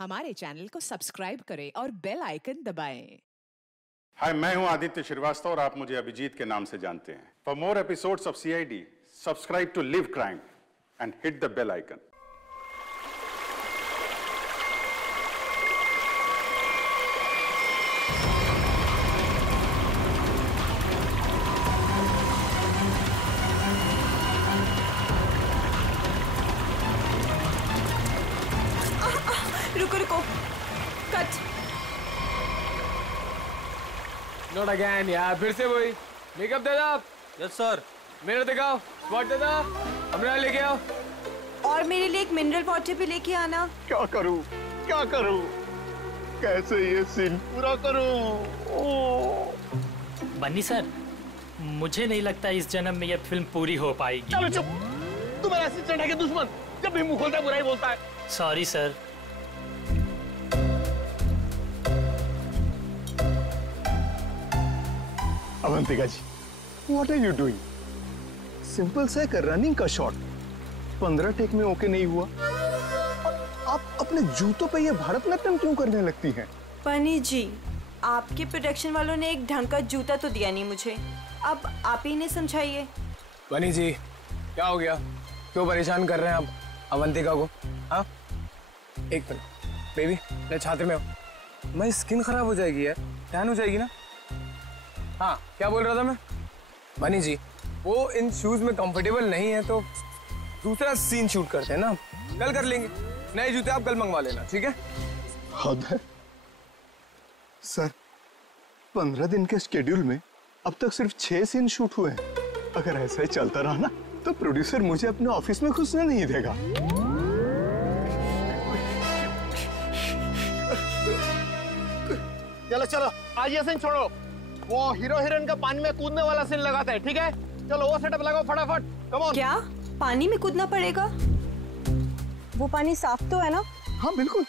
हमारे चैनल को सब्सक्राइब करें और बेल आइकन दबाएं। हाय, मैं हूं आदित्य श्रीवास्तव और आप मुझे अभिजीत के नाम से जानते हैं। For more episodes of CID, subscribe to live crime and hit the bell icon. रुको कट। नॉट अगेन यार, फिर से वही। मेकअप दे दो। Yes sir. मेरे दिखाओ, स्पॉट दे दो, हमरा लेके आओ। और मेरे लिए एक मिनरल वाटर भी लेके आना। क्या करूं, कैसे ये सीन पूरा करूं? बन्नी सर, मुझे नहीं लगता इस जन्म में यह फिल्म पूरी हो पाएगी। चलो चुप, तू मेरा असिस्टेंट है कि दुश्मन? जब भी मुंह खोलता है बुराई बोलता है। Sorry sir. Avantika ji, what are you doing? Simple सा एक रनिंग का शॉट 15 टेक में ओके नहीं हुआ और आप अपने जूतों पे ये भारतनाट्यम क्यों करने लगती हैं? बनी जी, आपके प्रोडक्शन वालों ने एक ढंग का जूता तो दिया नहीं मुझे, अब आप ही ने समझाइए। बनी जी, क्या हो गया? क्यों परेशान कर रहे हैं आप अवंतिका को? हाँ, एक मिनट बेबी, मेरे छात्र में हो। मैं स्किन खराब हो जाएगी यार, टैन हो जाएगी ना। हाँ, क्या बोल रहा था मैं? बनी जी, वो इन शूज में कंफर्टेबल नहीं है तो दूसरा सीन शूट करते हैं ना, कल कर लेंगे। नए जूते आप कल मंगवा लेना, ठीक है? हद है सर, 15 दिन के शेड्यूल में अब तक सिर्फ 6 सीन शूट हुए हैं। अगर ऐसा ही चलता रहा ना तो प्रोड्यूसर मुझे अपने ऑफिस में घुसने नहीं देगा। चलो आज ये सीन छोड़ो, वो हीरो हीरोइन का पानी में कूदने वाला सीन लगाते हैं, ठीक है? चलो वो सेटअप लगाओ फटाफट, कम ऑन। क्या पानी में कूदना पड़ेगा? वो पानी साफ तो है ना? हाँ बिल्कुल।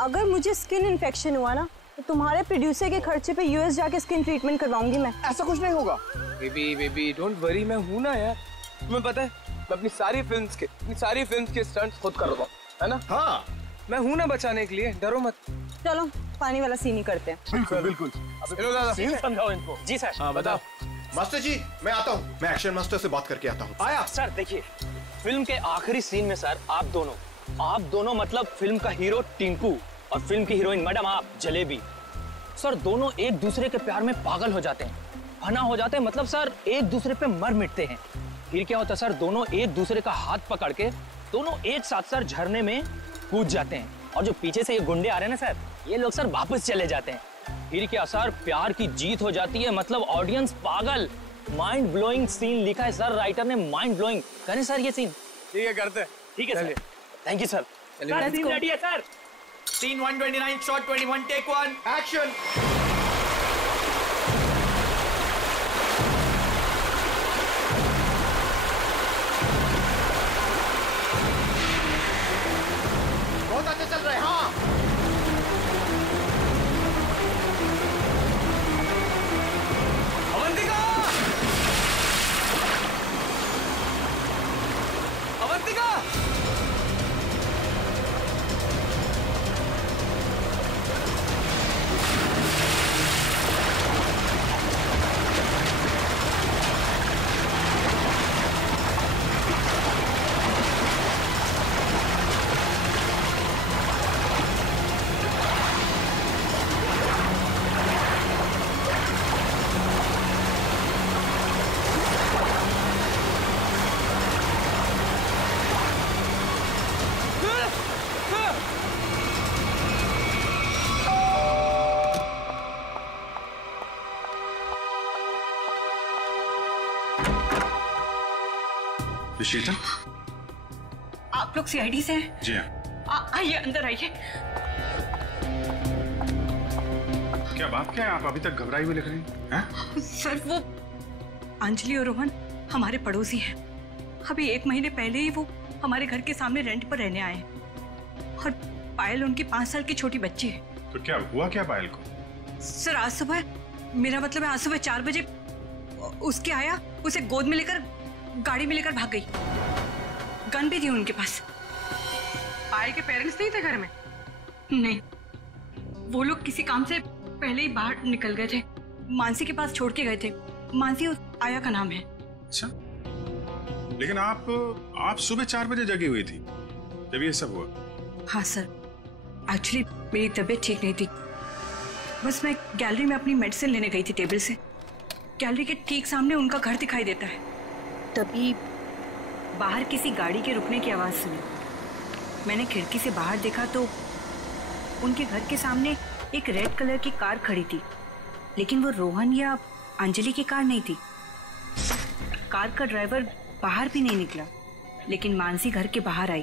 अगर मुझे स्किन इन्फेक्शन हुआ ना तो तुम्हारे प्रोड्यूसर के खर्चे पे यूएस जाके स्किन ट्रीटमेंट करवाऊंगी मैं। ऐसा कुछ नहीं होगा। बेबी डोंट वरी, मैं हूं ना यार। तुम्हें पता है मैं अपनी सारी फिल्म्स के स्टंट्स खुद कर रहा हूं, है ना? हाँ, मैं हूं ना बचाने के लिए, डरो मत। चलो पानी वाला सीन ही करते हैं। बिल्कुल। चलो दादा, सीन समझाओ इनको। जी सर। हाँ बताओ। मास्टर जी, मैं आता हूँ, मैं एक्शन मास्टर से बात करके आता हूँ। आया सर देखिए, फिल्म के आखिरी सीन में सर आप दोनों मतलब फिल्म का हीरो टिंकू और फिल्म की हीरोइन मैडम आप जलेबी, सर दोनों एक दूसरे के प्यार में पागल हो जाते हैं, फना हो जाते हैं, मतलब सर एक दूसरे पे मर मिटते हैं। फिर क्या होता है सर, दोनों एक दूसरे का हाथ पकड़ के दोनों एक साथ सर झरने में कूद जाते हैं और जो पीछे से ये गुंडे आ रहे हैं ना सर, ये लोग सर वापस चले जाते हैं। फिर क्या सर, प्यार की जीत हो जाती है, मतलब ऑडियंस पागल। माइंड ब्लोइंग सीन लिखा है सर राइटर ने, माइंड ब्लोइंग। करें सर ये सीन? ठीक है, करते हैं। ठीक है sir, thank you sir. Let's go. Ready है sir? Scene 129, shot 21, take 1, action. बहुत अच्छे चल रहे हैं। हाँ अवंतिका! शीतल, आप लोग सीआईडी से हैं? जी हाँ। आइए अंदर आइए। क्या बात क्या है, आप अभी तक घबराई हुई लग रही हैं? सर वो अंजलि और रोहन हमारे पड़ोसी हैं। अभी 1 महीने पहले ही वो हमारे घर के सामने रेंट पर रहने आए हैं और पायल उनकी 5 साल की छोटी बच्ची है। तो क्या हुआ क्या पायल को? सर आज सुबह, मेरा मतलब है आज सुबह 4 बजे उसके आया, उसे गोद में लेकर गाड़ी में लेकर भाग गई। गन भी थी उनके पास। पायल के पेरेंट्स नहीं थे घर में? नहीं, वो लोग किसी काम से पहले ही बाहर निकल गए थे। मानसी के पास छोड़ के गए थे। मानसी उस आया का नाम है। अच्छा, लेकिन आप सुबह 4 बजे जगी हुई थी जब ये सब हुआ? हाँ सर, एक्चुअली मेरी तबीयत ठीक नहीं थी। बस मैं गैलरी में अपनी मेडिसिन लेने गई थी टेबल से। गैलरी के ठीक सामने उनका घर दिखाई देता है। तभी बाहर किसी गाड़ी के रुकने की आवाज़ सुनी। मैंने खिड़की से बाहर देखा तो उनके घर के सामने एक रेड कलर की कार खड़ी थी, लेकिन वो रोहन या अंजलि की कार नहीं थी। कार का ड्राइवर बाहर भी नहीं निकला, लेकिन मानसी घर के बाहर आई,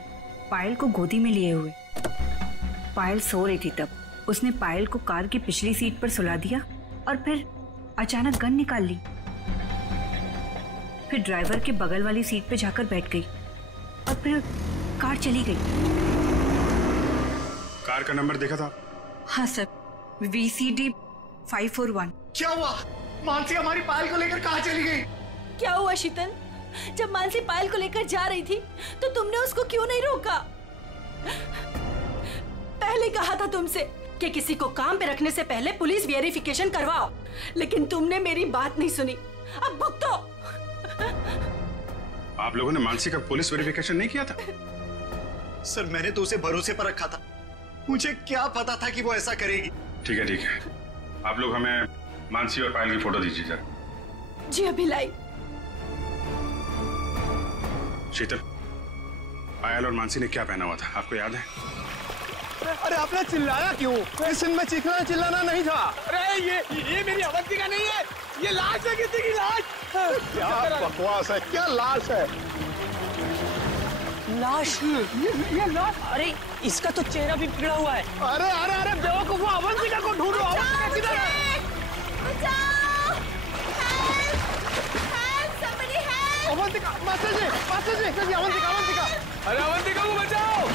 पायल को गोदी में लिए हुए। पायल सो रही थी तब। उसने पायल को कार की पिछली सीट पर सुला दिया और फिर अचानक गन निकाल ली। फिर ड्राइवर के बगल वाली सीट पे जाकर बैठ गई और फिर कार चली गई। कार का नंबर देखा था? हाँ सर, VCD 541। क्या हुआ? मानसी हमारी पायल को लेकर कहाँ चली गई? क्या हुआ शीतल? जब मानसी पायल को लेकर जा रही थी तो तुमने उसको क्यों नहीं रोका? पहले कहा था तुमसे कि किसी को काम पे रखने से पहले पुलिस वेरिफिकेशन करवाओ, लेकिन तुमने मेरी बात नहीं सुनी। अब भुगतो। आप लोगों ने मानसी का पुलिस वेरिफिकेशन नहीं किया था? सर, मैंने तो उसे भरोसे पर रखा था। मुझे क्या पता था कि वो ऐसा करेगी। ठीक है, आप लोग हमें मानसी और पायल की फोटो दीजिए जरा। जी अभी लाई। शीतल, पायल और मानसी ने क्या पहना हुआ था, आपको याद है? अरे आपने चिल्लाया क्यों? इस में चीखना चिल्लाना नहीं था। अरे ये मेरी अवंतिका नहीं है, ये लाश है किसी की लाश। क्या बकवास है, क्या लाश है? लाश? ये लाश? अरे इसका तो चेहरा भी बिगड़ा हुआ है। अरे बेवकूफ, अवंतिका को ढूंढो। अवंतिका किधर है? अवंतिका, मास्टर जी, अवंतिका। अरे अवंतिका को बचाओ!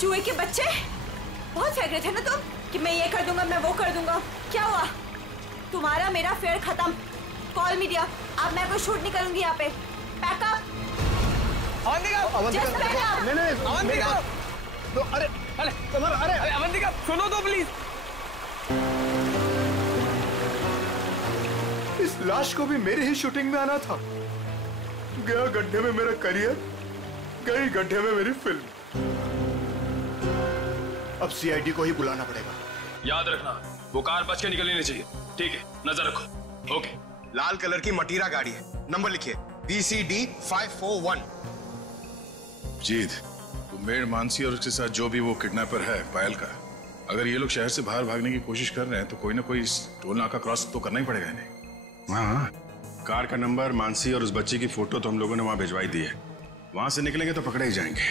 चूहे के बच्चे, बहुत फेंक रहे थे ना तुम कि मैं ये कर दूंगा, मैं वो कर दूंगा। क्या हुआ? तुम्हारा मेरा फेयर खत्म। कॉल मीडिया, अब मैं कोई शूट नहीं करूंगी यहाँ पे। पैकअप। अवंतिका, अवंतिका, तो अरे अवंतिका सुनो तो प्लीज। इस लाश को भी मेरे ही शूटिंग में आना था। गया गड्ढे में मेरा करियर, गई गड्ढे में मेरी फिल्म। अब CID को ही बुलाना पड़ेगा। याद रखना, वो कार बच के निकलनी नहीं चाहिए। ठीक है, नजर रखो। ओके। लाल कलर की मटीरा गाड़ी है, नंबर लिखिए VCD 541। जीत, वो मेड मानसी और उसके साथ जो भी वो किडनैपर है पायल का, अगर ये लोग शहर से बाहर भागने की कोशिश कर रहे हैं तो कोई ना कोई टोल नाका क्रॉस तो करना ही पड़ेगा इन्हें। हाँ, कार का नंबर, मानसी और उस बच्ची की फोटो तो हम लोगों ने वहां भिजवाई दी है। वहां से निकलेंगे तो पकड़े ही जाएंगे।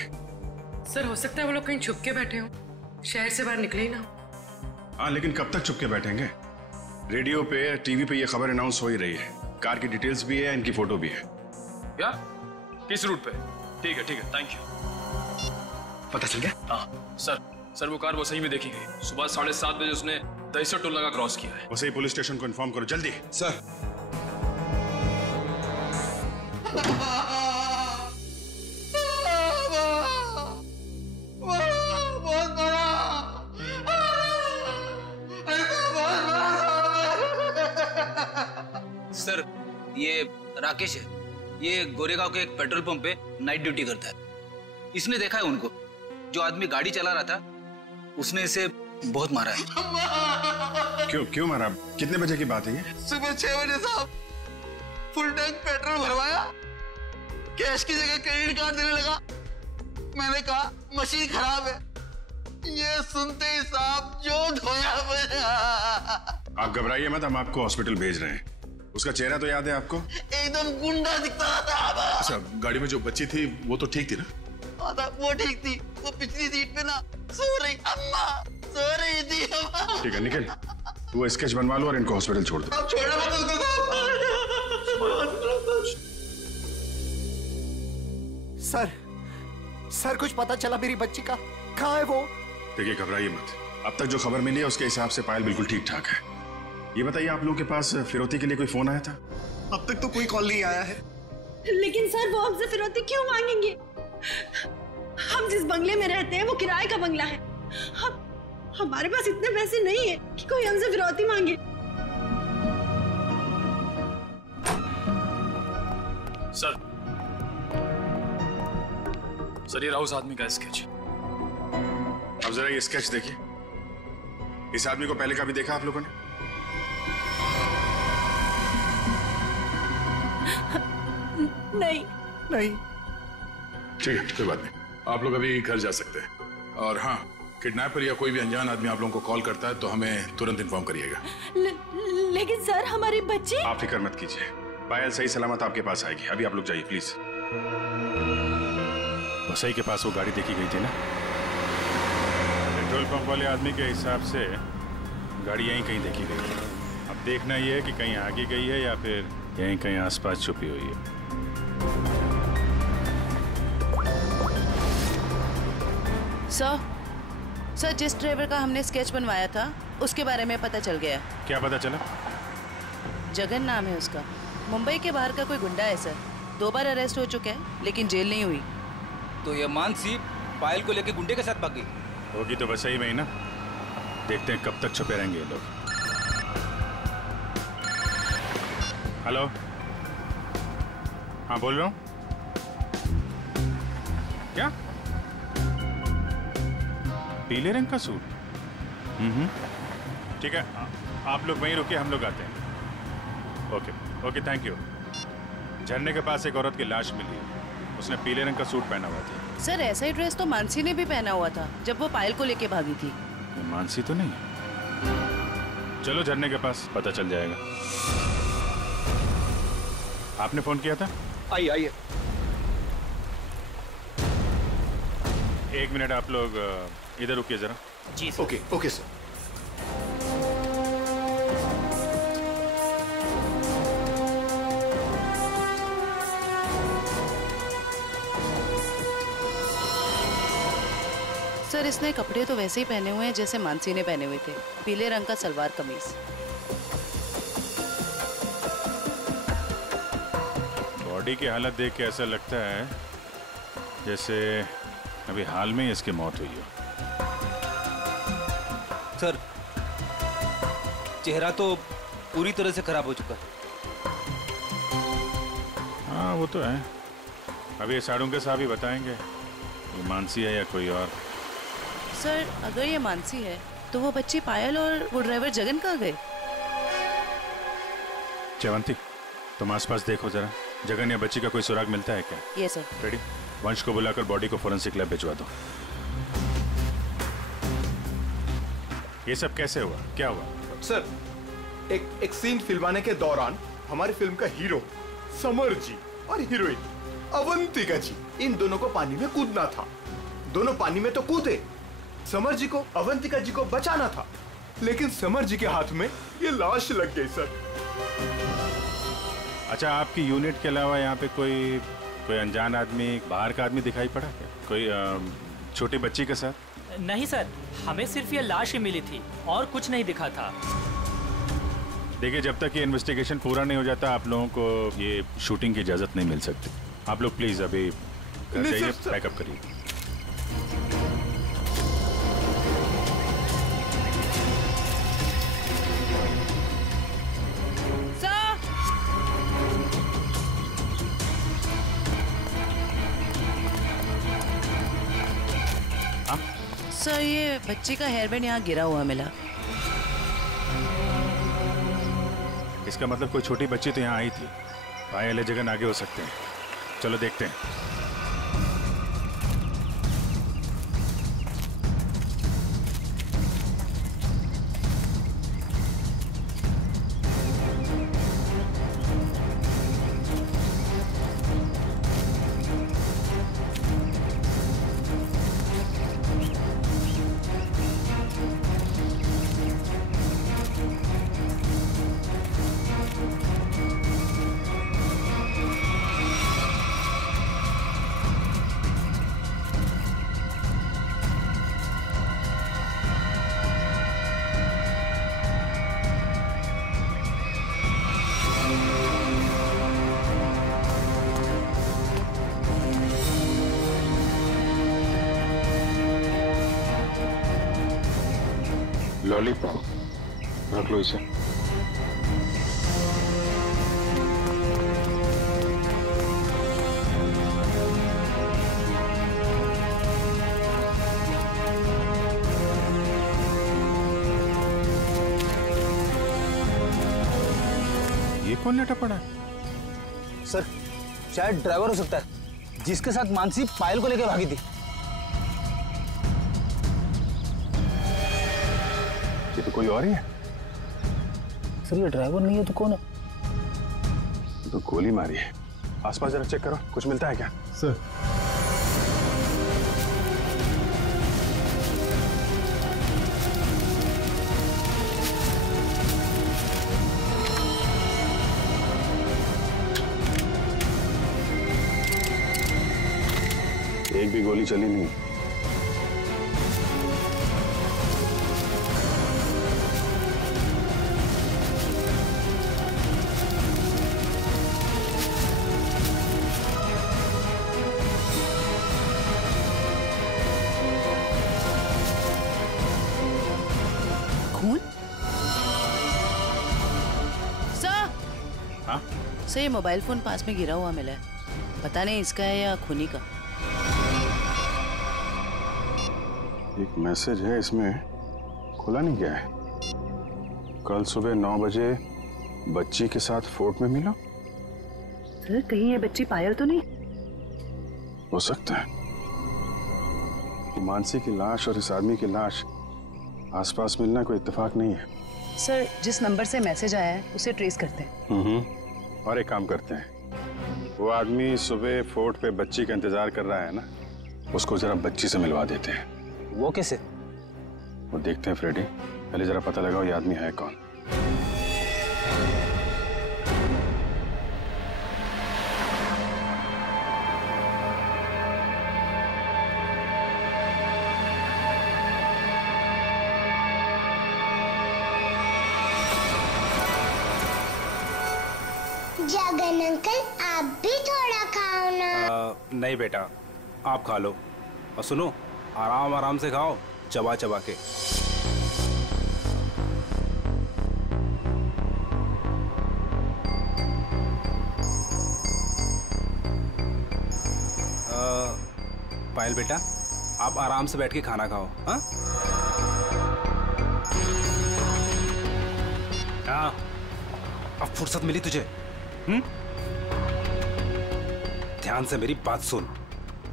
सर, हो सकता है वो लोग कहीं छुप के बैठे हो, शहर से बाहर निकले ही ना। हाँ, लेकिन कब तक चुप के बैठेंगे? रेडियो पे, टीवी पे ये खबर अनाउंस हो ही रही है। कार की डिटेल्स भी है, इनकी फोटो भी है। क्या? किस रूट पे? ठीक है, थैंक यू। पता चल गया? हाँ सर, वो कार वो सही में देखी गई। सुबह 7:30 बजे उसने दहीसर टोल नाका क्रॉस किया है। वैसे ही पुलिस स्टेशन को इन्फॉर्म करो जल्दी। सर। सर, ये राकेश है। ये गोरेगांव के एक पेट्रोल पंप पे नाइट ड्यूटी करता है। इसने देखा है उनको। जो आदमी गाड़ी चला रहा था उसने इसे बहुत मारा है। क्यों मारा? कितने बजे की बात है ये? सुबह 6 बजे साहब। फुल टैंक पेट्रोल भरवाया, कैश की जगह क्रेडिट कार्ड देने लगा। मैंने कहा मशीन खराब है। ये सुनते ही साहब जो धोया मेरा। आप घबराइए मत, हम आपको हॉस्पिटल भेज रहे हैं। उसका चेहरा तो याद है आपको? एकदम गुंडा दिखता था। अच्छा, गाड़ी में जो बच्ची थी वो तो ठीक थी ना? वो ठीक थी। वो पिछली सीट पे ना सो रही अम्मा, सो रही थी अम्मा। ठीक है, निकल तू स्केच बनवा लो और इनको हॉस्पिटल छोड़ दो। अब छोड़ो मत उसको। सर कुछ पता चला मेरी बच्ची का? कहाँ है वो? देखिए घबराइए मत, अब तक जो खबर मिली है उसके हिसाब से पायल बिल्कुल ठीक ठाक है। ये बताइए आप लोगों के पास फिरौती के लिए कोई फोन आया था? अब तक तो कोई कॉल नहीं आया है। लेकिन सर वो हमसे फिरौती क्यों मांगेंगे? हम जिस बंगले में रहते हैं वो किराए का बंगला है। हमारे पास इतने पैसे नहीं है कि कोई हमसे फिरौती मांगे। सर ये रहा उस आदमी का स्केच। अब जरा ये स्केच देखिए। इस आदमी को पहले कभी देखा आप लोगों ने? नहीं। ठीक है, कोई बात नहीं, आप लोग अभी घर जा सकते हैं। और हाँ, किडनैपर या कोई भी अनजान आदमी आप लोगों को कॉल करता है तो हमें तुरंत इन्फॉर्म करिएगा। लेकिन सर हमारी बच्ची। आप फिक्र मत कीजिए, पायल सही सलामत आपके पास आएगी। अभी आप लोग जाइए प्लीज। वसई के पास वो गाड़ी देखी गई थी ना? पेट्रोल पंप वाले आदमी के हिसाब से गाड़ी यहीं कहीं देखी गई है। अब देखना ये है कि कहीं आगे गई है या फिर यहीं कहीं आसपास छुपी हुई है। सर जिस ड्राइवर का हमने स्केच बनवाया था उसके बारे में पता चल गया। क्या पता चला? जगन नाम है उसका। मुंबई के बाहर का कोई गुंडा है सर। 2 बार अरेस्ट हो चुका है लेकिन जेल नहीं हुई। तो ये मानसी पायल को लेके गुंडे के साथ भागी होगी तो वैसा ही में ही ना। देखते हैं कब तक छुपे रहेंगे ये लोग। हेलो, हाँ बोल रहा हूँ। क्या? पीले रंग का सूट? ठीक है, आप लोग वहीं रुकिए, हम लोग आते हैं। Okay thank you. झरने के पास एक औरत की लाश मिली, उसने पीले रंग का सूट पहना हुआ था। सर ऐसा ही ड्रेस तो मानसी ने भी पहना हुआ था जब वो पायल को लेके भागी थी। मानसी तो नहीं? चलो झरने के पास पता चल जाएगा। आपने फोन किया था? आइए। 1 मिनट, आप लोग इधर रुकिए जरा। जी सर। Okay sir. सर इसने कपड़े तो वैसे ही पहने हुए हैं जैसे मानसी ने पहने हुए थे। पीले रंग का सलवार कमीज। बॉडी की हालत देख के ऐसा लगता है जैसे अभी हाल में ही इसकी मौत हुई हो। सर चेहरा तो पूरी तरह से खराब हो चुका है। हाँ वो तो है। अभी ये साड़ू के साहब ही बताएंगे ये मानसी है या कोई और। सर अगर ये मानसी है तो वो बच्ची पायल और वो ड्राइवर जगन कहाँ गए? चवंती तुम आसपास देखो जरा, जगन या बच्ची का कोई सुराग मिलता है क्या? ये सर। रेडी, वंश को बुलाकर बॉडी को फोरेंसिक लैब भिजवा दो। ये सब कैसे हुआ, क्या हुआ? सर एक सीन फिल्माने के दौरान हमारी फिल्म का हीरो समर जी और हीरोइन अवंतिका जी, इन दोनों को पानी में कूदना था। दोनों पानी में तो कूदे, समर जी को अवंतिका जी को बचाना था, लेकिन समर जी के हाथ में ये लाश लग गई सर। अच्छा, आपकी यूनिट के अलावा यहाँ पे कोई अनजान आदमी, बाहर का आदमी दिखाई पड़ा क्या? कोई छोटी बच्ची के साथ? नहीं सर, हमें सिर्फ ये लाश ही मिली थी और कुछ नहीं दिखा था। देखिए जब तक ये इन्वेस्टिगेशन पूरा नहीं हो जाता आप लोगों को ये शूटिंग की इजाजत नहीं मिल सकती। आप लोग प्लीज अभी घर जाइए, पैकअप करिए। सर ये बच्ची का हेयर बैंड यहाँ गिरा हुआ मिला। इसका मतलब कोई छोटी बच्ची तो यहाँ आई थी। पायल जगन आगे हो सकते हैं, चलो देखते हैं। लॉलीपॉप रख लो इसे। ये कौन लेटा पड़ा है? सर शायद ड्राइवर हो सकता है जिसके साथ मानसी पायल को लेकर भागी थी। ये तो कोई और ही है। सर ये ड्राइवर नहीं है तो कौन है? तो गोली मारी है। आसपास जरा चेक करो, कुछ मिलता है क्या? सर एक भी गोली चली नहीं। खून? सर, हाँ? सर ये मोबाइल फोन पास में गिरा हुआ मिला है। पता नहीं इसका है या खूनी का। एक मैसेज है इसमें, खुला नहीं गया है। कल सुबह 9 बजे बच्ची के साथ फोर्ट में मिलो। सर कहीं ये बच्ची पायल तो नहीं? हो सकता है। मानसी की लाश और इस आदमी की लाश आसपास मिलना कोई इत्तेफाक नहीं है। सर जिस नंबर से मैसेज आया है उसे ट्रेस करते हैं। और एक काम करते हैं, वो आदमी सुबह फोर्ट पे बच्ची का इंतजार कर रहा है ना, उसको जरा बच्ची से मिलवा देते हैं। वो कैसे? वो देखते हैं फ्रेडी, पहले जरा पता लगाओ ये आदमी है कौन। जगन अंकल आप भी थोड़ा खाओ ना। नहीं बेटा, आप खा लो। और सुनो, आराम आराम से खाओ, चबा चबा के। पायल बेटा, आप आराम से बैठ के खाना खाओ। हाँ हाँ, अब फुर्सत मिली तुझे? ध्यान से मेरी बात सुन,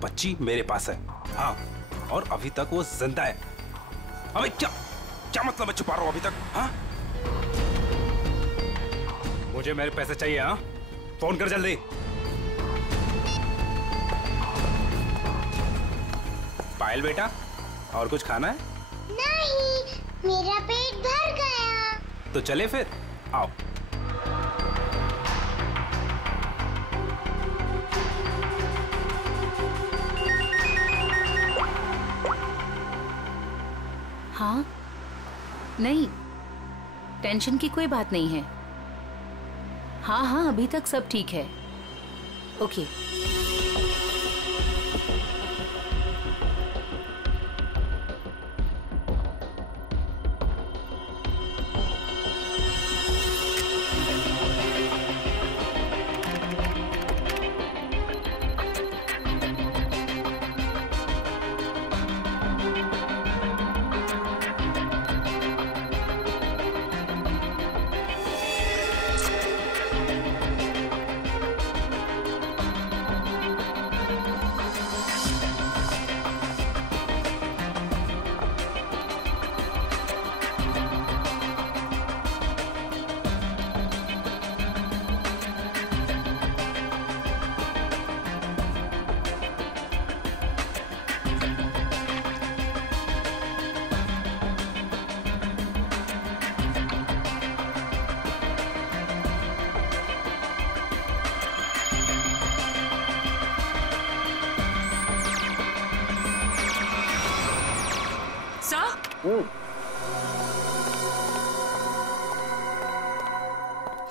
बच्ची मेरे पास है। हाँ, और अभी तक वो जिंदा है। अबे क्या क्या मतलब है छुपा रहा हूं अभी तक? हाँ, मुझे मेरे पैसे चाहिए। हाँ, फोन कर जल्दी। पायल बेटा, और कुछ खाना है? नहीं, मेरा पेट भर गया। तो चले फिर, आओ। हाँ, नहीं, टेंशन की कोई बात नहीं है। हाँ हाँ, अभी तक सब ठीक है। ओके।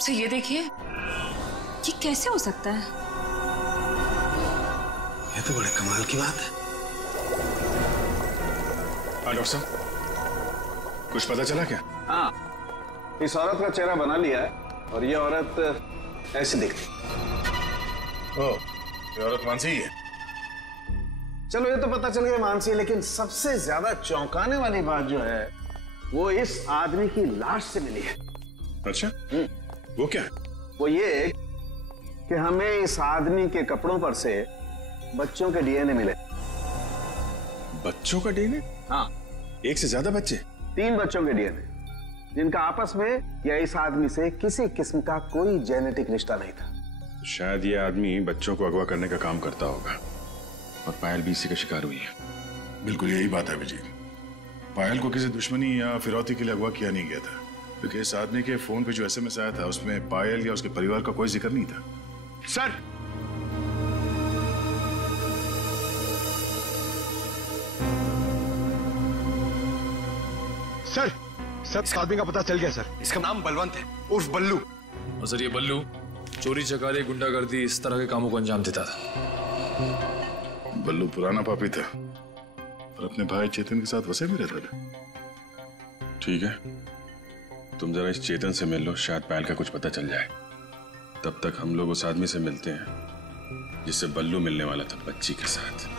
सर ये देखिए, ये कैसे हो सकता है? ये तो बड़े कमाल की बात है। डॉक्टर साहब, कुछ पता चला क्या? हाँ, इस औरत का चेहरा बना लिया है और ये औरत ऐसी दिखती। ओह, ये औरत मानसी ही है। चलो ये तो पता चल गया मानसी है, लेकिन सबसे ज्यादा चौंकाने वाली बात जो है वो इस आदमी की लाश से मिली है। अच्छा, वो क्या? वो ये कि हमें इस आदमी के कपड़ों पर से बच्चों के डीएनए मिले। बच्चों का डीएनए? हाँ, एक से ज्यादा बच्चे? 3 बच्चों के डीएनए, जिनका आपस में या इस आदमी से किसी किस्म का कोई जेनेटिक रिश्ता नहीं था। शायद ये आदमी बच्चों को अगवा करने का काम करता होगा और पायल भी इसी का शिकार हुई है। बिल्कुल यही बात है अभिजीत। पायल को किसी दुश्मनी या फिरौती के लिए अगवा किया नहीं गया था, क्योंकि इस आदमी के फोन पे जो एसएमएस आया था उसमें पायल या उसके परिवार का कोई जिक्र नहीं था। सर, सर, इस आदमी का पता चल गया सर। इसका नाम बलवंत है, उर्फ बल्लू। और सर ये बल्लू चोरी चकारी गुंडागर्दी इस तरह के कामों को अंजाम देता था। बल्लू पुराना पापी था और अपने भाई चेतन के साथ वसे में रहता था। ठीक है, तुम जरा इस चेतन से मिल लो, शायद पायल का कुछ पता चल जाए। तब तक हम लोग उस आदमी से मिलते हैं जिससे बल्लू मिलने वाला था बच्ची के साथ।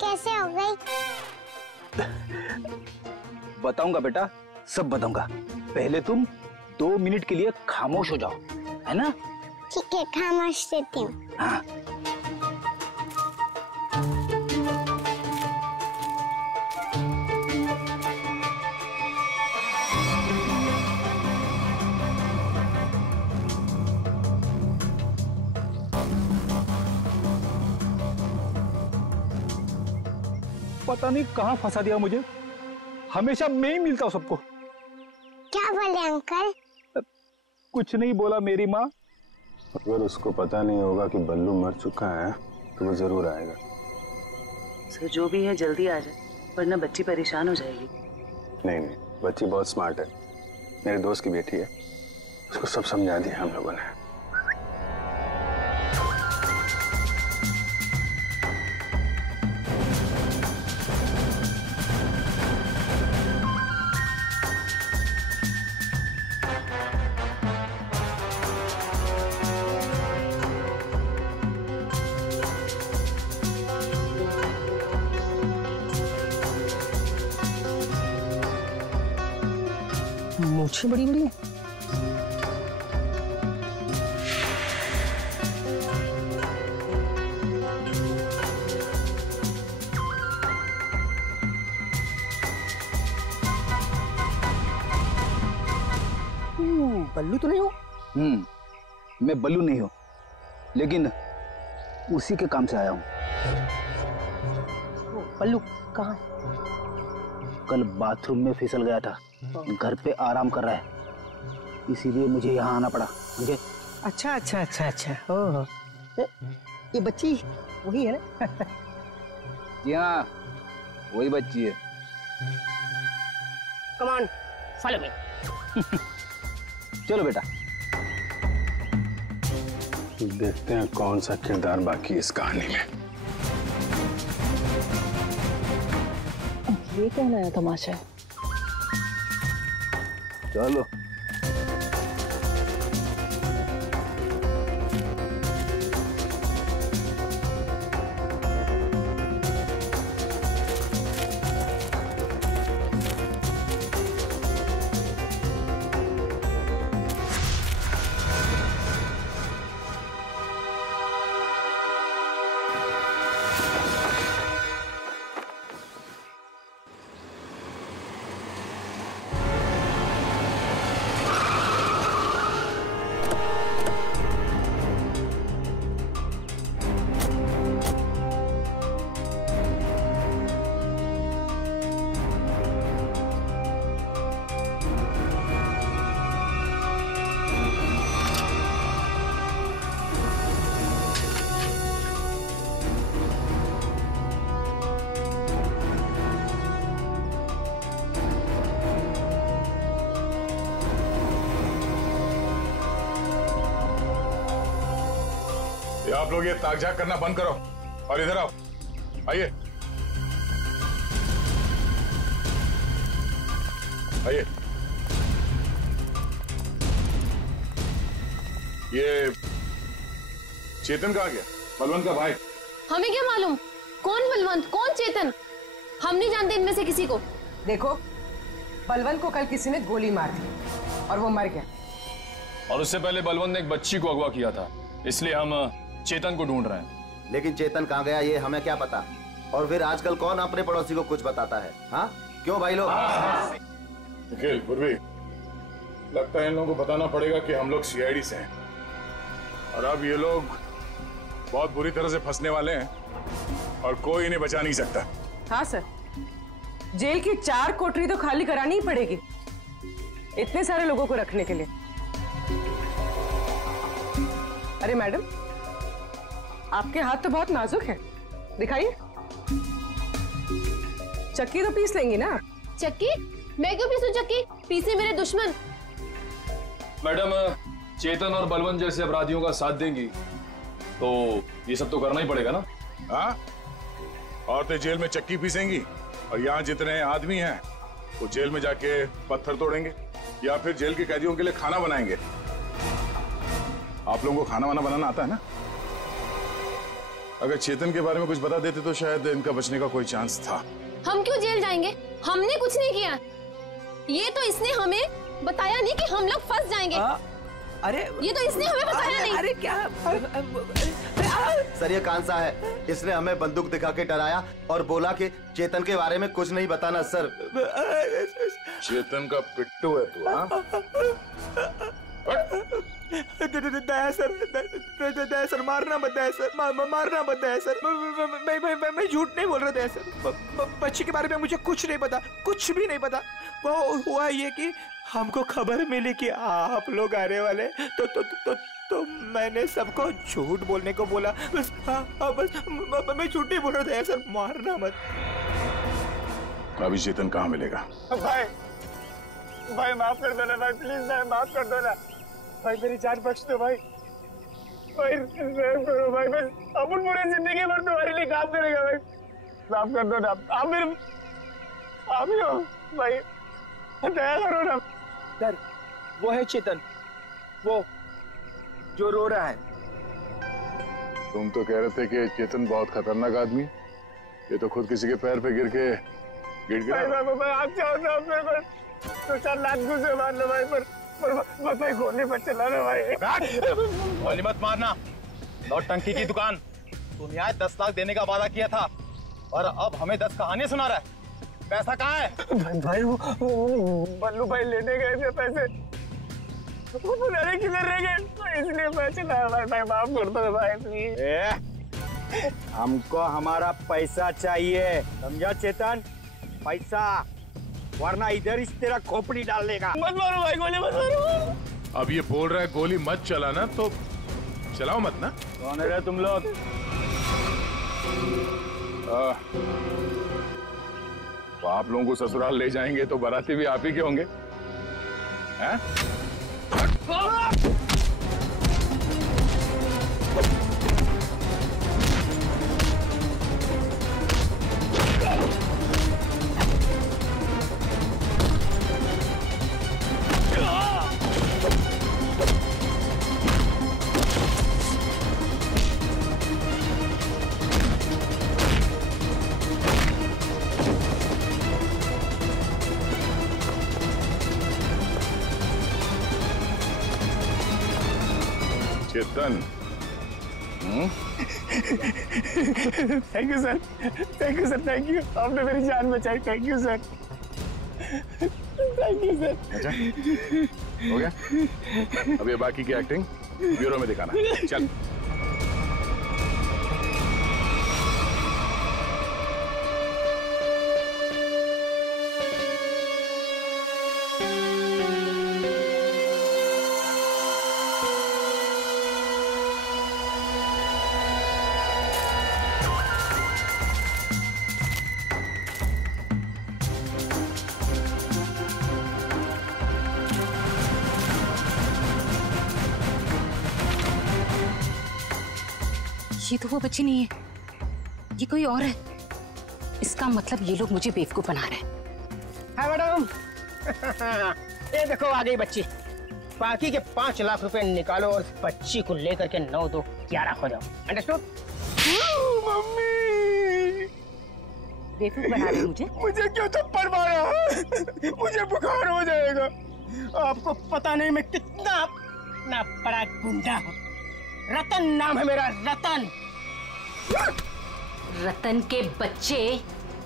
कैसे हो गई? बताऊंगा बेटा, सब बताऊंगा। पहले तुम 2 मिनट के लिए खामोश हो जाओ, है ना? ठीक है, खामोश रहती हूँ। हाँ। पता नहीं कहाँ फंसा दिया मुझे, हमेशा मैं ही मिलता हूँ सबको। क्या बोले अंकल? कुछ नहीं बोला मेरी माँ। अगर उसको पता नहीं होगा कि बल्लू मर चुका है तो वो जरूर आएगा। सर जो भी है जल्दी आ जाए, वरना बच्ची परेशान हो जाएगी। नहीं, बच्ची बहुत स्मार्ट है, मेरे दोस्त की बेटी है, उसको सब समझा दिया हम लोगों ने। मूछें बड़ी बड़ी हैं। बल्लू तो नहीं हो? मैं बल्लू नहीं हूं, लेकिन उसी के काम से आया हूं। बल्लू कहाँ? कल बाथरूम में फिसल गया था, घर पे आराम कर रहा है, इसीलिए मुझे यहाँ आना पड़ा। मुझे अच्छा अच्छा अच्छा अच्छा, ओह, ये बच्ची वही है ना? जी हाँ, वही बच्ची है। Come on, follow me. चलो बेटा, देखते हैं कौन सा किरदार बाकी इस कहानी में। ये क्या नया तमाशा है? चलो। ये आप लोग ये ताक झाक करना बंद करो और इधर आओ। आइए आइए। ये चेतन कहाँ गया? बलवंत का भाई। हमें क्या मालूम कौन बलवंत कौन चेतन, हम नहीं जानते इनमें से किसी को। देखो, बलवंत को कल किसी ने गोली मार दी और वो मर गया। और उससे पहले बलवंत ने एक बच्ची को अगवा किया था, इसलिए हम चेतन को ढूंढ रहे हैं। लेकिन चेतन कहाँ गया ये हमें क्या पता। और फिर आजकल कौन अपने पड़ोसी को कुछ बताता है? हाँ क्यों भाई लोग? निखिल, पूर्वी, लगता है इन लोगों को बताना पड़ेगा कि हम लोग सीआईडी से हैं और अब ये लोग बहुत बुरी तरह से फंसने वाले हैं और कोई इन्हें बचा नहीं सकता। हाँ सर, जेल की 4 कोठरी तो खाली करानी ही पड़ेगी इतने सारे लोगों को रखने के लिए। अरे मैडम, आपके हाथ तो बहुत नाजुक है, दिखाइए। चक्की तो पीस लेंगी ना? चक्की? मैं क्यों पीसूं चक्की? पीसे मेरे दुश्मन। मैडम, चेतन और बलवंत जैसे अपराधियों का साथ देंगी तो ये सब तो करना ही पड़ेगा ना। हाँ, औरतें जेल में चक्की पीसेंगी और यहाँ जितने आदमी हैं वो जेल में जाके पत्थर तोड़ेंगे या फिर जेल के कैदियों के लिए खाना बनाएंगे। आप लोगों को खाना वाना बनाना आता है ना? अगर चेतन के बारे में कुछ बता देते तो शायद इनका बचने का कोई चांस था। हम क्यों जेल जाएंगे? हमने कुछ नहीं किया। ये तो इसने हमें बताया नहीं कि हम लोग फंस जाएंगे। अरे ये तो इसने हमें बताया नहीं। अरे क्या? सर ये कांसा है, इसने हमें बंदूक दिखा के डराया और बोला कि चेतन के बारे में कुछ नहीं बताना। सर चेतन का पिट्टू है तू? हाँ, दया सर, दया सर, मारना मत दया सर, मारना मत दया सर। मैं झूठ नहीं बोल रहा दया सर। बच्ची के बारे में मुझे कुछ नहीं पता, कुछ भी नहीं पता। वो हुआ ये कि हमको खबर मिली कि आप लोग आने वाले, तो मैंने सबको झूठ बोलने को बोला। बस बस मैं झूठ नहीं बोल रहा था सर, मारना मत। अभी चेतन कहाँ मिलेगा? भाई माफ कर दो ना भाई, प्लीज भाई माफ कर दो ना भाई, मेरी जान बख्श दो भाई। भाई करो भाई, बस अपन पूरी जिंदगी भर तुम्हारे लिए काम करेगा भाई, माफ कर दो ना। आप मेरे आप ही हो भाई, दया करो ना। सर वो है चेतन, वो जो रो रहा है। तुम तो कह रहे थे कि चेतन बहुत खतरनाक आदमी, ये तो खुद किसी के पैर पे गिर के गिड़गिड़ा। भाई आप चाहो ना मेरे को तो 4 लाख घुसे मार लो भाई, पर भाई गोली मत चलाना भाई। गोली मत मारना, नौटंकी की दुकान। तूने आज 10 लाख देने का वादा किया था और अब हमें 10 कहानियां सुना रहा है। पैसा कहाँ है? भाई वो बल्लू भाई लेने गए थे पैसे, वो पता नहीं किधर रह गए, तो इसलिए मैं चला। भाई माफ कर दो भाई प्लीज। हमको हमारा पैसा चाहिए, समझा चेतन? पैसा, वरना इधर इस तेरा खोपड़ी डाल लेगा। मत मारो भाई, गोली मत मारो। अब ये बोल रहा है गोली मत चलाना, तो चलाओ मत ना। कौन है तुम लोग? तो आप लोगों को ससुराल ले जाएंगे तो बाराती भी आप ही के होंगे, हैं? Chetan, thank you sir, thank you sir, thank you. आपने मेरी जान बचाई, thank you sir, thank you sir. अच्छा हो गया? अब ये बाकी की एक्टिंग ब्यूरो में दिखाना। चल। ये तो वो बच्ची नहीं है, ये कोई और है। इसका मतलब ये लोग मुझे बेवकूफ बना रहे हैं। हाँ मैडम, ये देखो आ गई बच्ची। बाकी के 5 लाख रुपए निकालो और बच्ची को लेकर के 9 2 11 हो जाओ। अंडरस्टूड? मम्मी बेवकूफ बना रहे मुझे। मुझे क्यों थप्पड़ मारा? मुझे बुखार हो जाएगा। आपको पता नहीं मैं कितना बड़ा गुंडा हूँ। रतन नाम है मेरा, रतन। रतन के बच्चे,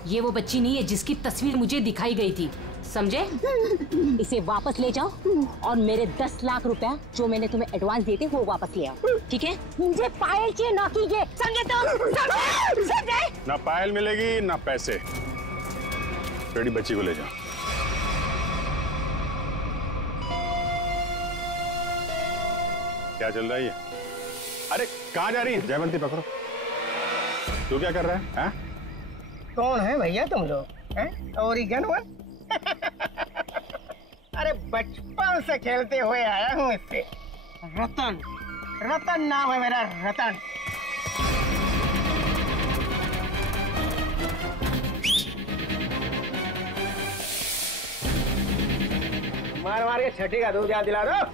ये वो बच्ची नहीं है जिसकी तस्वीर मुझे दिखाई गई थी, समझे? इसे वापस ले जाओ और मेरे 10 लाख रुपया जो मैंने तुम्हें एडवांस दिए थे वो वापस ले आओ, ठीक है? मुझे पायल चाहिए, ना कीजिए, समझे तो? समझे? ना पायल मिलेगी ना पैसे। बेटी बच्ची को ले जाओ। क्या चल रहा है ये? अरे कहाँ जा रही है? जयवंती पकड़ो। तू क्या कर रहा है? हाँ? कौन है भैया तुम लोग? ओरिगन हुआ? अरे बचपन से खेलते हुए आया हूँ इससे। रतन, रतन नाम है मेरा, रतन। मार मार के छठी का दूध याद दिला दो।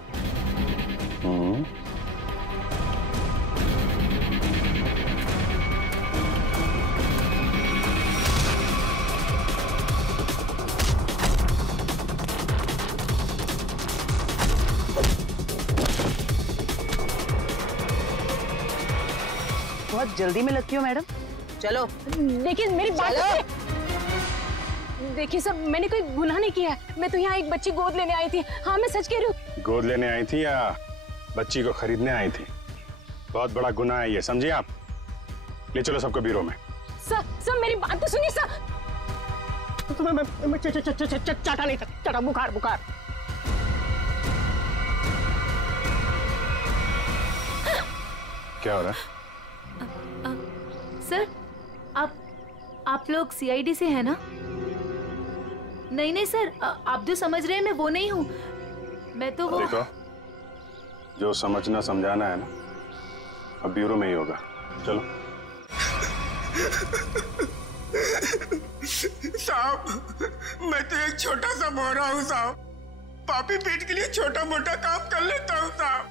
बहुत जल्दी में लगती हो मैडम। चलो। लेकिन मेरी बात देखिए सर, मैंने कोई गुनाह नहीं किया है। मैं तो यहाँ एक बच्ची गोद लेने आई थी। हाँ मैं सच कह रही हूँ। गोद लेने आई थी या बच्ची को खरीदने आई थी? बहुत बड़ा गुनाह है ये, समझिए आप। ले चलो सबको ब्यूरो में। सर मेरी बात तो सुनिए सर। मैं चाटा नहीं था, चाटा बुखार बुखार। क्या हो रहा है? सर आप लोग सीआईडी से हैं ना? नहीं सर, आप जो समझ रहे हैं मैं वो नहीं हूँ। मैं तो वो देखो, जो समझना समझाना है ना अब ब्यूरो में ही होगा। चलो। साहब, मैं तो एक छोटा सा मोहरा हूँ साहब। पापी पेट के लिए छोटा मोटा काम कर लेता हूँ साहब।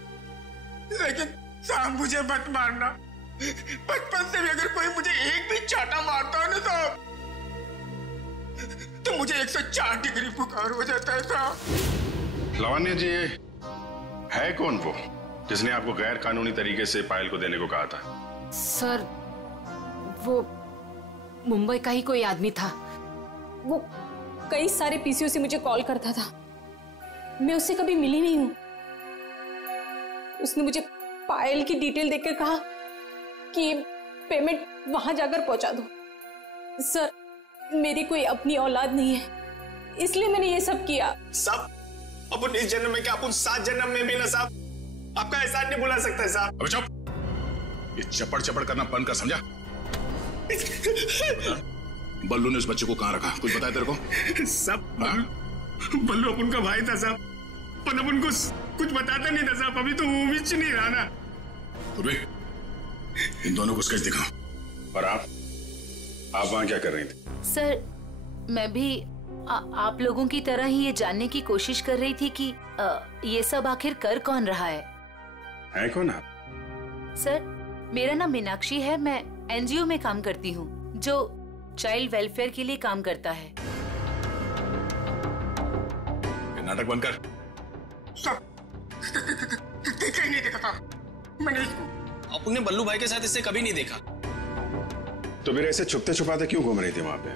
लेकिन साहब मुझे मत मारना। बचपन से भी अगर कोई मुझे एक भी चाटा मारता है ना साहब, तो मुझे 104 डिग्री बुखार हो जाता है साहब। लावण्य जी, है कौन वो जिसने आपको गैर कानूनी तरीके से पायल को देने को कहा था? सर वो मुंबई का ही कोई आदमी था। वो कई सारे पीसीओ से मुझे कॉल करता था। मैं उससे कभी मिली नहीं हूँ। उसने मुझे पायल की डिटेल देकर कहा कि पेमेंट वहां जाकर पहुंचा दो। सर मेरी कोई अपनी औलाद नहीं है, इसलिए मैंने ये सब किया। साहब अपन इस जन्म में क्या, अपन 7 जन्म में भी ना साहब आपका एहसान नहीं भुला सकता है साहब। अबे चुप, ये चपड़ चपड़ करना बंद कर, समझा? बल्लू ने उस बच्चे को कहाँ रखा, कुछ बताया तेरे को? सब बल्लू अपन का भाई था साहब, पर अपन को कुछ बताता नहीं था साहब। अभी तो वो भी नहीं रहा ना। इन दोनों को स्केच दिखाओ। और आप वहां क्या कर रही थी? सर मैं भी आप लोगों की तरह ही ये जानने की कोशिश कर रही थी कि ये सब आखिर कर कौन रहा है कौन आप? सर मेरा नाम मीनाक्षी है। मैं एनजीओ में काम करती हूँ जो चाइल्ड वेलफेयर के लिए काम करता है। नाटक बंद कर। नहीं देखा था मैंने इसको। अपने बल्लू भाई के साथ इससे कभी नहीं देखा। तो फिर ऐसे छुपते छुपाते क्यों घूम रही थी वहां पे?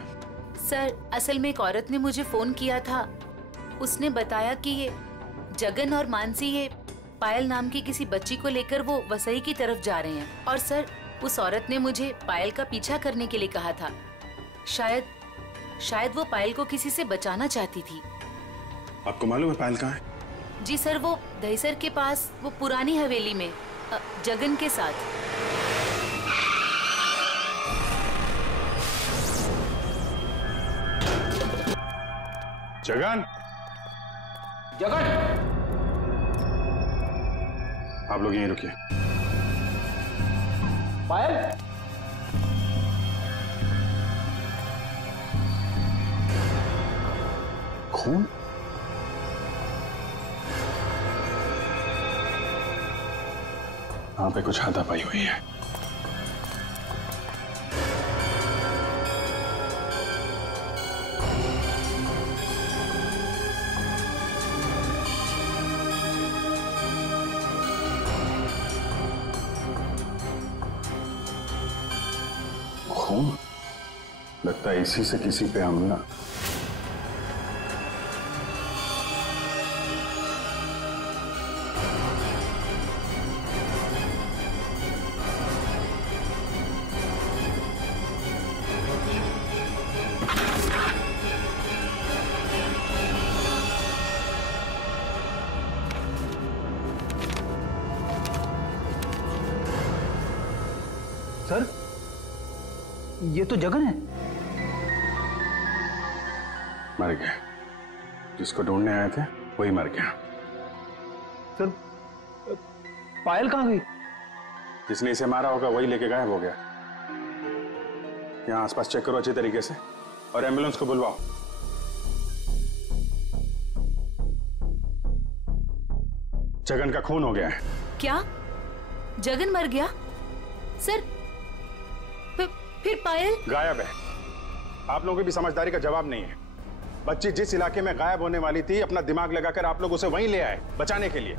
सर असल में एक औरत ने मुझे फोन किया था। उसने बताया कि ये जगन और मानसी ये पायल नाम की किसी बच्ची को लेकर वो वसई की तरफ जा रहे हैं। और सर उस औरत ने मुझे पायल का पीछा करने के लिए कहा था। शायद वो पायल को किसी से बचाना चाहती थी। आपको मालूम है पायल कहाँ है? जी सर, वो दहीसर के पास वो पुरानी हवेली में जगन के साथ। जगन, जगन, आप लोग यहीं रुकिए। पायल खून? वहां पे कुछ हाथापाई हुई है। खून? लगता है इसी से किसी पे हमला। सर, ये तो जगन है। मर गया। जिसको ढूंढने आए थे वही मर गया। सर, पायल कहाँ गई? जिसने इसे मारा होगा वही लेके गायब हो गया। यहाँ आसपास चेक करो अच्छी तरीके से और एम्बुलेंस को बुलवाओ। जगन का खून हो गया है। क्या? जगन मर गया? सर, फिर पायल गायब है। आप लोगों की भी समझदारी का जवाब नहीं है। बच्ची जिस इलाके में गायब होने वाली थी, अपना दिमाग लगाकर आप लोग उसे वहीं ले आए बचाने के लिए।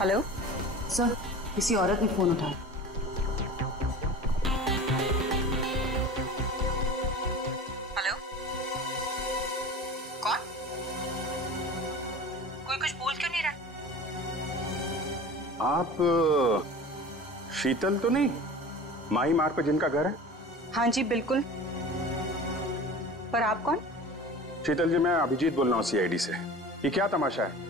हेलो सर, किसी औरत ने फोन उठाया। हेलो, कौन? कोई कुछ बोल क्यों नहीं रहा? आप शीतल तो नहीं? माही मार्ग पे जिनका घर है? हाँ जी बिल्कुल। पर आप कौन? शीतल जी, मैं अभिजीत बोल रहा हूँ सीआईडी से। ये क्या तमाशा है?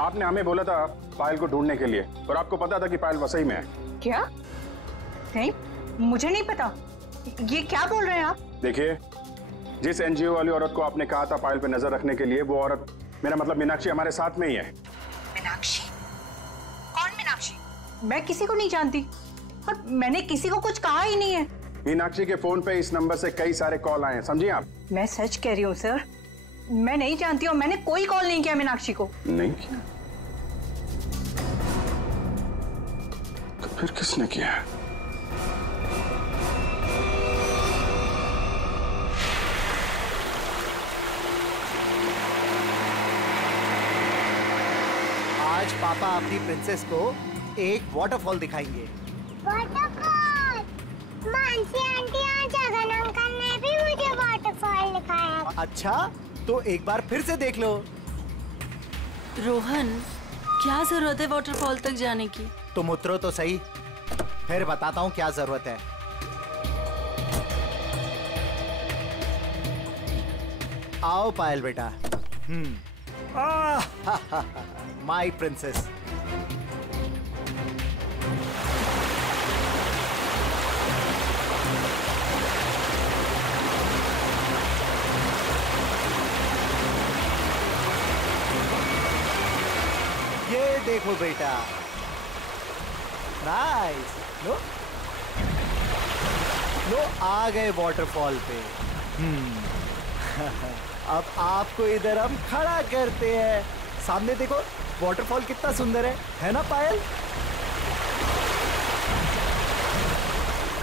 आपने हमें बोला था पायल को ढूंढने के लिए और आपको पता था कि पायल वसई में है। क्या? नहीं, मुझे नहीं पता। ये क्या बोल रहे हैं आप? देखिए, जिस एनजीओ वाली औरत को आपने कहा था पायल पे नजर रखने के लिए, वो औरत, मेरा मतलब मीनाक्षी, हमारे साथ में ही है। मीनाक्षी? कौन मीनाक्षी? मैं किसी को नहीं जानती और मैंने किसी को कुछ कहा ही नहीं है। मीनाक्षी के फोन पे इस नंबर से कई सारे कॉल आए हैं, समझिए आप। मैं सच कह रही हूँ सर, मैं नहीं जानती और मैंने कोई कॉल नहीं किया मीनाक्षी को। नहीं किया? तो फिर किसने किया? आज पापा अपनी प्रिंसेस को एक वाटरफॉल दिखाएंगे। वाटरफॉल? मानसी आंटी और जगन अंकल ने भी मुझे वाटरफॉल दिखाया। अच्छा, तो एक बार फिर से देख लो। रोहन, क्या जरूरत है वाटरफॉल तक जाने की? तुम उतरो तो सही, फिर बताता हूँ क्या जरूरत है। आओ पायल बेटा। My princess. ये देखो बेटा, नाइस। लो लो, आ गए वाटरफॉल पे। अब आपको इधर हम खड़ा करते हैं। सामने देखो, वाटरफॉल कितना सुंदर है ना पायल?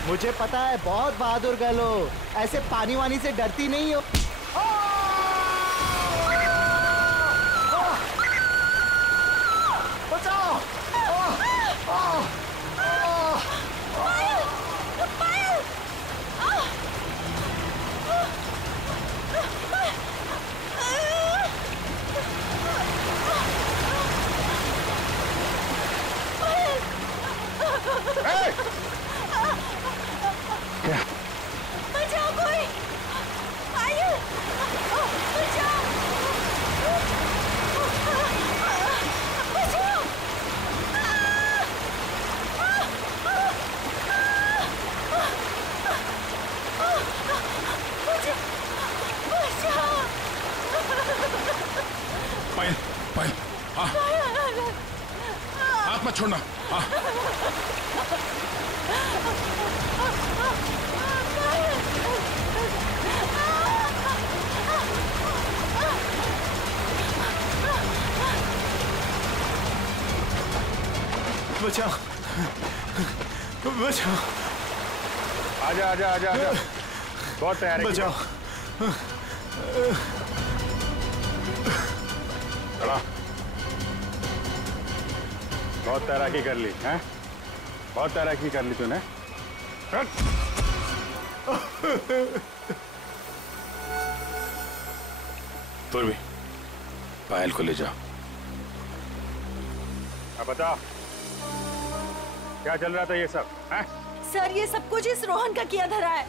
मुझे पता है बहुत बहादुर गर्ल हो, ऐसे पानी वानी से डरती नहीं हो। बचाओ! बचाओ कोई! पायल! पायल पायल हाँ हाथ मत छोड़ना हाँ बचाओ बचाओ आजा आजा आजा आजा बहुत तैयार है बचाओ खड़ा बहुत तैराकी कर ली हैं बहुत तैराकी कर ली तूने तुर भी पायल को ले जाओ अब बता क्या चल रहा था ये सब हैं? सर ये सब कुछ इस रोहन का किया धरा है।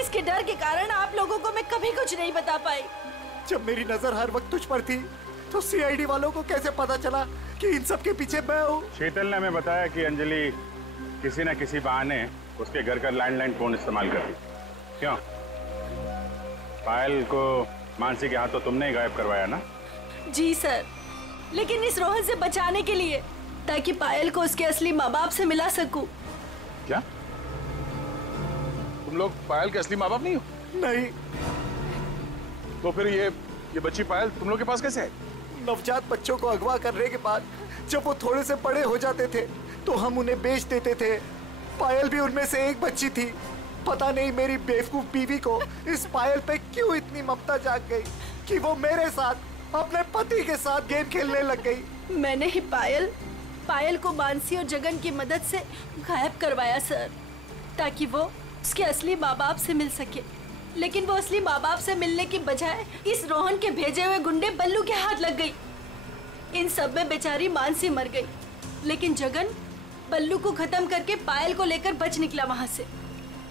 इसके डर के कारण आप लोगों को मैं कभी कुछ नहीं बता पाई। जब मेरी नजर हर वक्त तुझ पर थी तो सीआईडी वालों को कैसे पता चला कि इन सब के पीछे मैं हूँ? शीतल ने हमें बताया कि अंजलि किसी न किसी बहाने उसके घर का लैंडलाइन फोन इस्तेमाल करती। क्यों? पायल को मानसी के हाथों तुमने ही गायब करवाया ना? जी सर, लेकिन इस रोहन से बचाने के लिए, ताकि पायल को उसके असली माँ बाप से मिला सकूं। क्या तुम लोग पायल के असली माँ बाप नहीं हो? नहीं। तो फिर ये बच्ची पायल तुम लोग के पास कैसे है? नवजात बच्चों को अगवा करने के बाद जब वो थोड़े से बड़े हो जाते थे तो हम उन्हें बेच देते थे। पायल भी उनमें से एक बच्ची थी। पता नहीं मेरी बेवकूफ बीवी को इस पायल पे क्यों इतनी ममता जाग गई कि वो मेरे साथ अपने पति के साथ गेम खेलने लग गई। मैंने ही पायल को मानसी और जगन की मदद से गायब करवाया सर, ताकि वो उसके असली माँ बाप से मिल सके। लेकिन वो असली माँ बाप से मिलने की बजाय इस रोहन के भेजे हुए गुंडे बल्लू के हाथ लग गई। इन सब में बेचारी मानसी मर गई, लेकिन जगन बल्लू को खत्म करके पायल को लेकर बच निकला वहाँ से।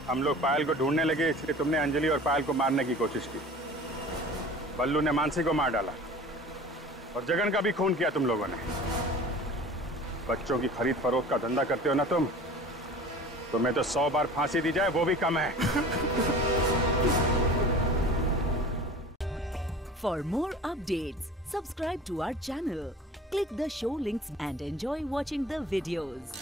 हम लोग पायल को ढूंढने लगे, इसलिए तुमने अंजलि और पायल को मारने की कोशिश की। बल्लू ने मानसी को मार डाला और जगन का भी खून किया तुम लोगों ने। बच्चों की खरीद फरोख्त का धंधा करते हो ना तुम, तुम्हें तो 100 बार फांसी दी जाए वो भी कम है। For more updates, subscribe to our channel, click the show links and enjoy watching the videos.